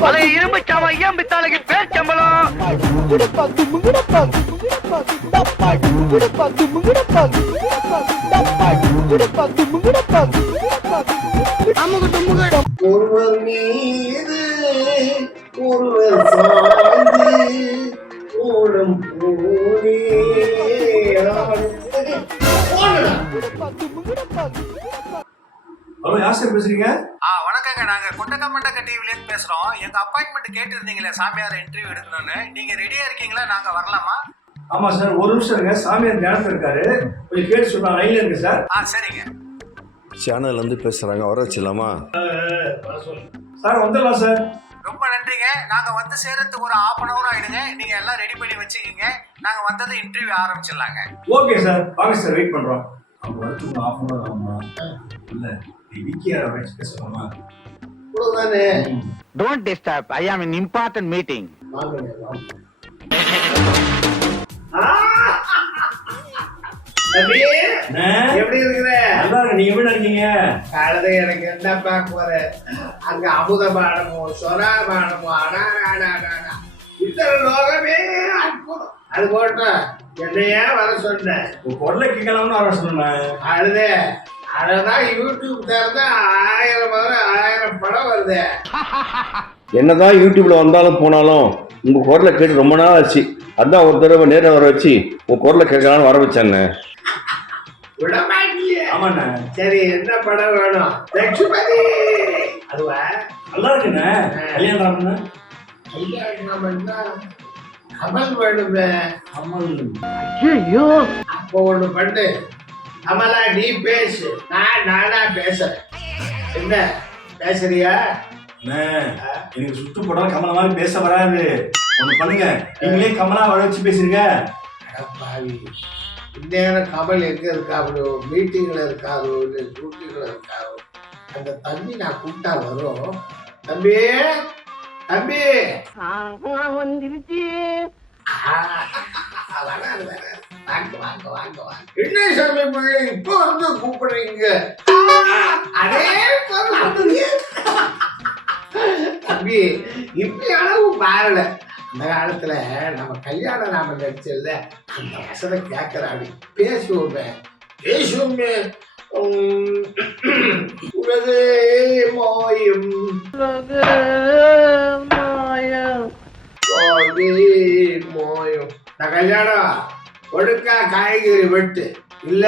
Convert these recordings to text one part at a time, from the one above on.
பழைய இரும்பு சாமா ஐயம் பித்தாளுக்கு பேர் சம்பளம். ஒருவர் மீது ஒருவர் சாய்ந்து யார் சார் பேசுறீங்க? ஆ வணக்கங்க. நாங்க கொண்டக்க மண்டக்க டிவில இருந்து பேசுறோம். எங்க அப்பாயின்மெண்ட் கேட்டிருந்தீங்களே சாமியார் இன்டர்வியூ எடுக்கணும்னு. நீங்க ரெடியா இருக்கீங்களா? நாங்க வரலாமா? ஆமா சார். ஒரு நிமிஷம் இருங்க. சாமியார் தியானத்தில் இருக்காரு. கொஞ்சம் கேட்டு சொல்லுங்க. லைன்ல இருக்கு சார். ஆ சரிங்க. சேனல்ல இருந்து பேசுறாங்க வர வச்சிடலாமா சார் வந்துடலாம் சார். ரொம்ப நன்றிங்க. நாங்க வந்து சேர்றதுக்கு ஒரு ஹாஃப் அன் அவர் ஆயிடுங்க. நீங்க எல்லாம் ரெடி பண்ணி வச்சுக்கிங்க. நாங்க வந்தது இன்டர்வியூ ஆரம்பிச்சிடலாங்க. Okay sir. வாங்க சார். வெயிட் பண்றோம். அவங்க வரத்துக்கு ஆஃப் அன் அவர் ஆகுமா? இல்ல விக்கியார டோன்ட் டிஸ்டர்ப் ஐ ஆம் இன் இம்பார்ட்டன்ட் மீட்டிங் எப்படி இருக்கிற? நல்லா இருக்கு நீங்க எப்படி இருக்கீங்க? கழுதை எனக்கு என்ன பார்க்க போற? அங்க அமுத பாடமோ சொரா பாடமோ அடாடாடாடா இத்தனை லோகமே அற்புதம். அது போட்டோம் என்னையா வர சொன்னேன் உங்க குரலை கேட்கலாம்னு வர சொன்னேன். அழுதே. அதான் யூடியூப் திறந்தா ஆயிரம் ஆயிரம் படம் வருது. என்னதான் யூடியூப்ல வந்தாலும் போனாலும் உங்க குரலை கேட்டு ரொம்ப நாள் ஆச்சு. அதான் ஒரு தடவை நேரில் வர வச்சு உங்க குரலை கேட்கலான்னு வர மாட்டியே ஆமாண்ணே. சரி என்ன படம் வேணும்? லட்சுமதி. அதுவா? நல்லா இருக்குண்ணே. கல்யாணம் கல்யாணம் கமல் வேணுமே. அமல் அப்போ ஒண்ணு பண்ணு. கமலா நீ பேசு. நான் நானா பேசுறேன். என்ன? பேசுறியா? எனக்கு சுற்றுப்படம் கமலா மாதிரி பேச வராது. ஒண்ணு பண்ணுங்க. நீங்களே கமலா வர வச்சு பேசுறீங்க இந்நேரம் கமல் எங்க இருக்காவளோ மீட்டிங்ல இருக்காரோ இல்லை ஷூட்டிங்ல இருக்காரோ அந்த தம்பி நான் கூப்பிட்டா வரும். தம்பி? தம்பி? ஆ, வராது, வராது. வாங்க வாங்க வாங்க வாங்க. என்ன சாமி பிள்ளை? இப்போ வந்து கூப்பிடுறீங்க. அதே. தம்பி இப்படி அளவு மாறல. அந்த காலத்துல நம்ம கல்யாண நாம நடிச்சல அந்த வசனம் கேட்கிறாடி பேசுவோமே பேசுவோமே. உம், உலகே மாயும். உலகே மாயும். இந்த கல்யாணம் ஒழுங்கா காய்கறி வெட்டு. இல்ல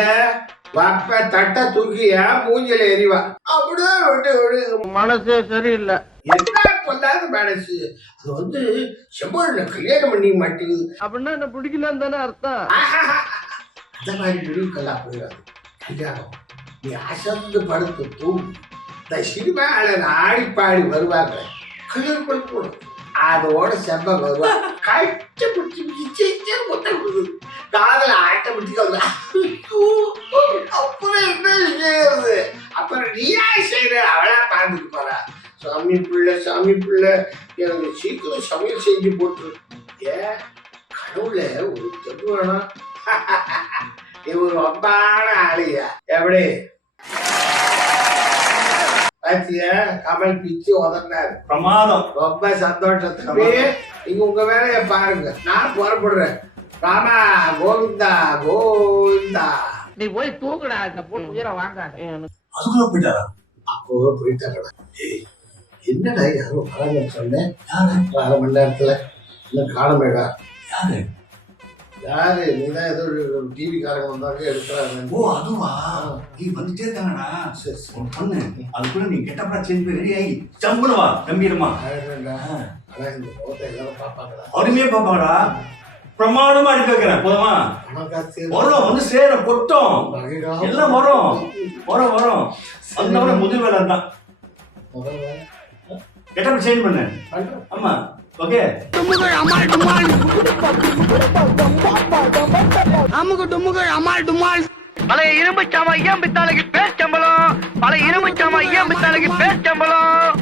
வப்ப தட்டை தூக்கி என் மூஞ்சில எறிவா. அப்படியே விட்டு விடு மனசே சரியில்லை. என்ன கொல்லாத மனசு? அது வந்து செம்மண்ண கல்யாணம் பண்ணி மாட்டேங்குது. அப்படின்னா என்ன பிடிக்கலன்னு தானே அர்த்தம். அந்த மாதிரி முடிவுக்கெல்லாம் போயிடாது. கல்யாணம். நீ அசந்து படுத்து தூங்கு. இந்த சினிமாவில் ஆடி பாடி வருவாங்க. கல்யாணம் பண்ணி போடும். அதோட செம்ம வருவா. கட்டி பிடிச்சி பிடிச்சி முட்டை கொடுக்குது. காதல ஆட்ட வந்து அப்புறம் என்ன செய்யறது? அப்புறம் நீயா செய்யற? அவளா பார்த்துட்டு போறா. சாமி பிள்ளை சாமி பிள்ளை எனக்கு சீக்கிரம் சமையல் செஞ்சு போட்டுரு. ஏ கடவுள ஒரு தெப்பு வேணாம். இவர் ரொம்பான ஆளையா எப்படி? பாத்தியா கமல் பிச்சு உதர்னாரு பிரமாதம். ரொம்ப சந்தோஷம் தம்பி. நீங்க உங்க வேலையை பாருங்க. நான் புறப்படுறேன். ராமா கோவிந்தா கோவிந்தா. நீ போய் தூக்குடா இந்த போட்டு உயிரை வாங்காத. அதுக்குள்ள போயிட்டாரா? அப்போவே போயிட்டாங்கடா ஏய், என்னடா யாரும் வராங்கன்னு சொன்னேன். யாரு? அரை மணி நேரத்துல. இன்னும் காணமேடா யாரு? யாரு? ஏதோ ஒரு டிவி காரங்க வந்தாங்க எடுக்கிறாங்க. ஓ அதுவா? நீ வந்துட்டே இருக்காங்கடா. சரி ஒரு பண்ணு. அதுக்குள்ள நீ கெட்டப்படா சேஞ்ச் பண்ணி ரெடி ஆகி ஜம்புடுவா கம்பீரமா. ஆனா இந்த முகத்தை எல்லாரும் பார்ப்பாங்களா அருமையா வைக்கிறேன் போதுமா? வரும் வந்து சேர கொட்டும். எல்லாம் வரும். வரும் வரும். அதனால முதல் வேலை தான் கெட்டப்ப சேஞ்ச் பண்ணு. பண்றேன். ஆமா ஓகே பழைய இரும்பு சாமா ஐயம் பித்தாளுக்கு பேர் சம்பளம் பழைய இரும்பு சாமா ஐயம் பித்தாளுக்கு பேர் சம்பளம்